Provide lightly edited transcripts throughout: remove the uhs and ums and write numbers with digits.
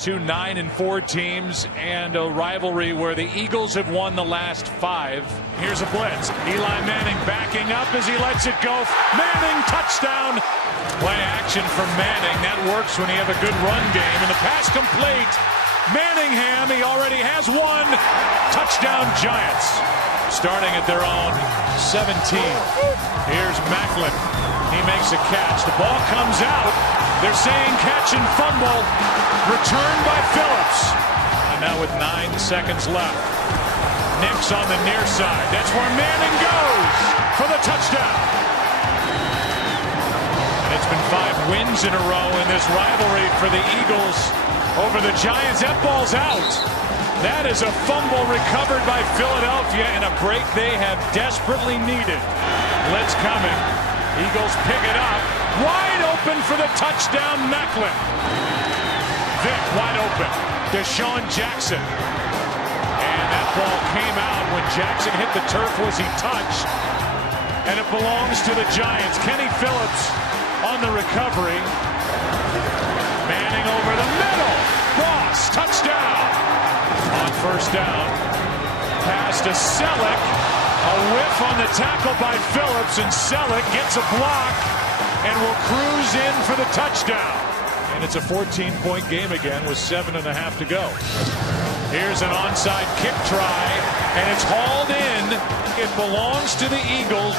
Two 9-4 teams and a rivalry where the Eagles have won the last 5. Here's a blitz. Eli Manning backing up as he lets it go. Manning, touchdown. Play action from Manning. That works when you have a good run game. And the pass complete. Manningham, he already has one. Touchdown Giants. Starting at their own 17. Here's Macklin. He makes a catch. The ball comes out. They're saying catch and fumble. Returned by Phillips. And now with 9 seconds left. Nix on the near side. That's where Manning goes for the touchdown. And it's been 5 wins in a row in this rivalry for the Eagles over the Giants. That ball's out. That is a fumble recovered by Philadelphia in a break they have desperately needed. Blitz coming. Eagles pick it up. Wide open for the touchdown, Macklin. Vick wide open. Deshaun Jackson. And that ball came out when Jackson hit the turf. Was he touched? And it belongs to the Giants. Kenny Phillips on the recovery. Manning over the middle. Ross, touchdown. On first down. Pass to Selleck. A whiff on the tackle by Phillips, and Selleck gets a block and will cruise in for the touchdown. And it's a 14-point game again with 7.5 to go. Here's an onside kick try, and it's hauled in. It belongs to the Eagles.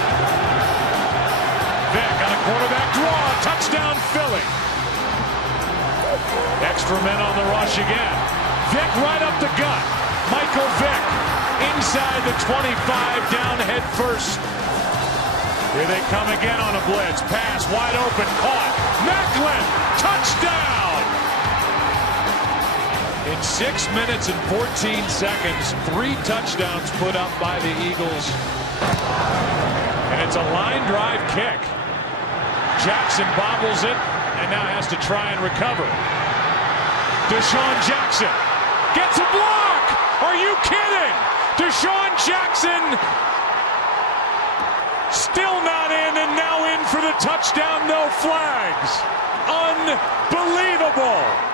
Vick on a quarterback draw. Touchdown Philly. Extra men on the rush again. Vick right up the gut. Michael Vick inside the 25, down head first. Here they come again on a blitz. Pass wide open, caught. Macklin, touchdown! In 6 minutes and 14 seconds, 3 touchdowns put up by the Eagles. And it's a line drive kick. Jackson bobbles it and now has to try and recover. Deshaun Jackson gets a block! Are you kidding? Deshaun Jackson still not in, and now in for the touchdown, no flags. Unbelievable.